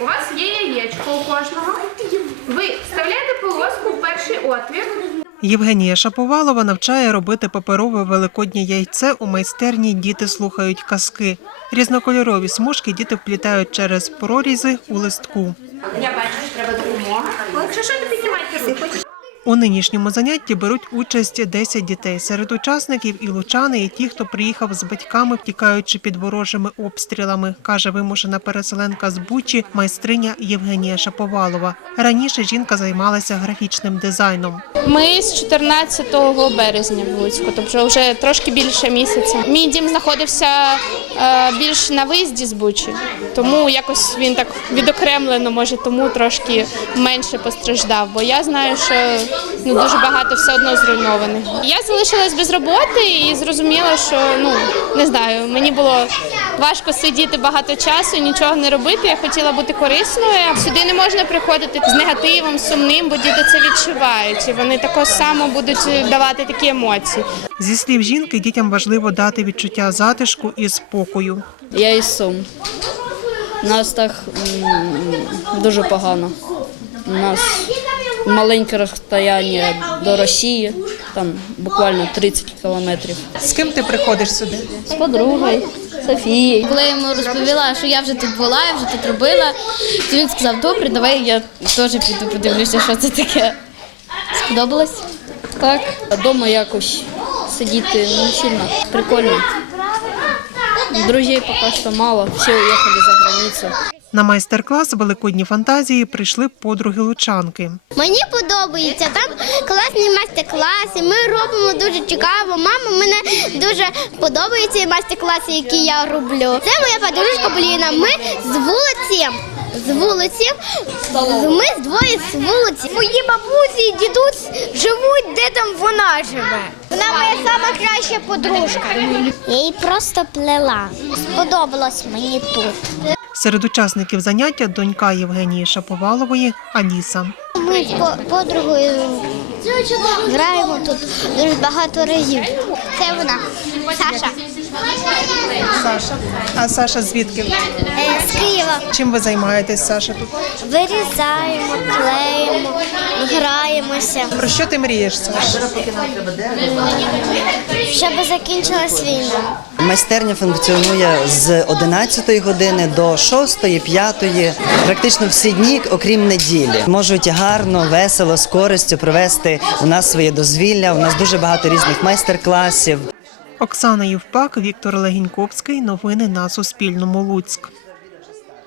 У вас є яєчко у кожного. Ви вставляєте полоску в перший отвір. Євгенія Шаповалова навчає робити паперове великоднє яйце у майстерні Діти слухають казки. Різнокольорові смужки діти вплітають через прорізи у листку. Я бачу, що треба допомога. Якщо що, то піднімайте руку. У нинішньому занятті беруть участь 10 дітей. Серед учасників і лучани, і ті, хто приїхав з батьками, втікаючи під ворожими обстрілами, каже вимушена переселенка з Бучі майстриня Євгенія Шаповалова. Раніше жінка займалася графічним дизайном. Ми з 14 березня в Луцьку, тобто вже трошки більше місяця. Мій дім знаходився е, більш на виїзді з Бучі, тому якось він так відокремлено, може, тому трошки менше постраждав. Бо я знаю, що ну дуже багато все одно зруйнованих. Я залишилась без роботи і зрозуміла, що ну не знаю, мені було важко сидіти багато часу, нічого не робити. Я хотіла бути корисною. Сюди не можна приходити з негативом, сумним, бо діти це відчувають. І вони також само будуть давати такі емоції. Зі слів жінки, дітям важливо дати відчуття затишку і спокою. Я із Сум. У нас так дуже погано. У нас маленьке розстояння до Росії, там буквально 30 кілометрів. З ким ти приходиш сюди? З подругою Софією. Коли я йому розповіла, що я вже тут була, я вже тут робила, то він сказав, добре, давай я теж піду подивлюся, що це таке. Сподобалось? Так, а вдома якось сидіти не сильно прикольно. Друзей поки що мало, всі уїхали за границю. На майстер-клас великодні фантазії прийшли подруги лучанки. Мені подобається там класні майстер-класи. Ми робимо дуже цікаво. Мама мене дуже подобаються майстер-класи, які я роблю. Це моя подружка Поліна. Ми з вулиці. З вулиці ми з двоє з вулиці. Мої бабусі і дідусь живуть, де там вона живе. Вона моя сама краща подружка. Я її просто плела. Сподобалось мені тут. Серед учасників заняття донька Євгенії Шаповалової Аліса. Ми з по- подругою граємо тут багато разів. Це вона, Саша. Саша. А Саша звідки? Е, З Києва. Чим ви займаєтесь, Саша? Тут Вирізаємо, клеїмо, граємося, про що ти мрієш, Саша? щоб закінчилась війна. Майстерня функціонує з 11 години до 6, 5, практично всі дні, окрім неділі. Можуть гарно, весело, з користю провести у нас своє дозвілля. У нас дуже багато різних майстер-класів. Оксана Євпак, Віктор Легіньковський. Новини на Суспільному. Луцьк.